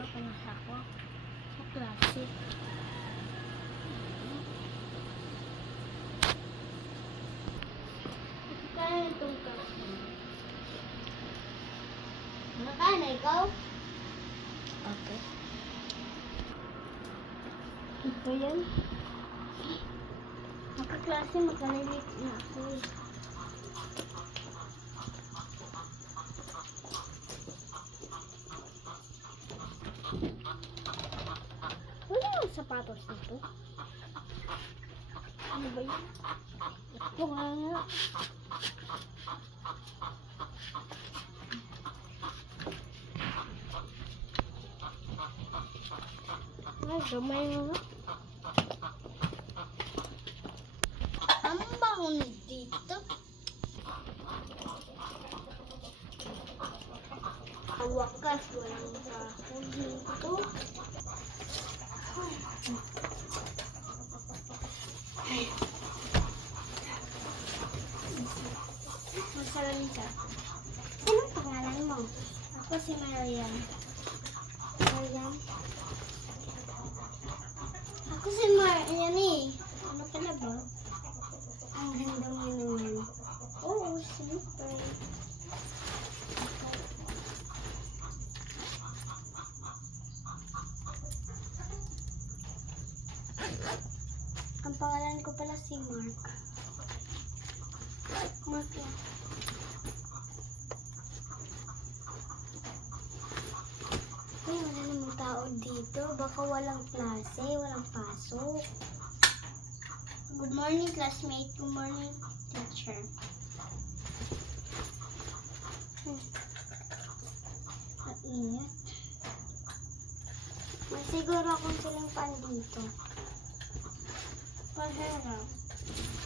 Pupunta ako sa klase. Kaya itong klase. Nakakain na ikaw? Okay. Ito yan. Makaklase, magkalilit na ako. Wala ang sapatos nito. Ano ba yun? Ito nga. Ay, gamay nga. Ang bango dito. Ang wakas, walang sahod dito. Magsalamisa. Anong pangalan mo? Ako si Marian. Marian? Ako si Marian eh. Ano ka na ba? Ang ganda mo naman. Oo, super. Ang pangalan ko pala si Mark. Mark lang. Ay, wala namang tao dito. Baka walang klase, walang pasok. Good morning, classmate. Good morning, teacher. Ang ingat. May siguro akong siling pan dito. Paharap.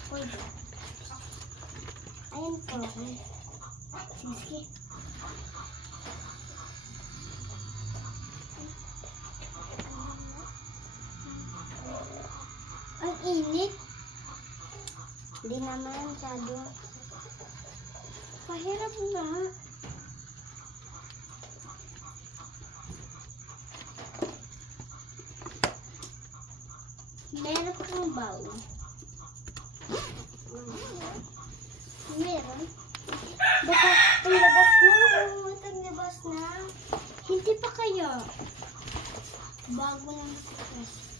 Pwede. Ayan po. Sige. Ang init. Hindi naman masyado. Pahirap nga. Meron kang baon. Meron. Baka paglabas na. Oo, paglabas na. Hindi pa kaya. Bago lang sa class.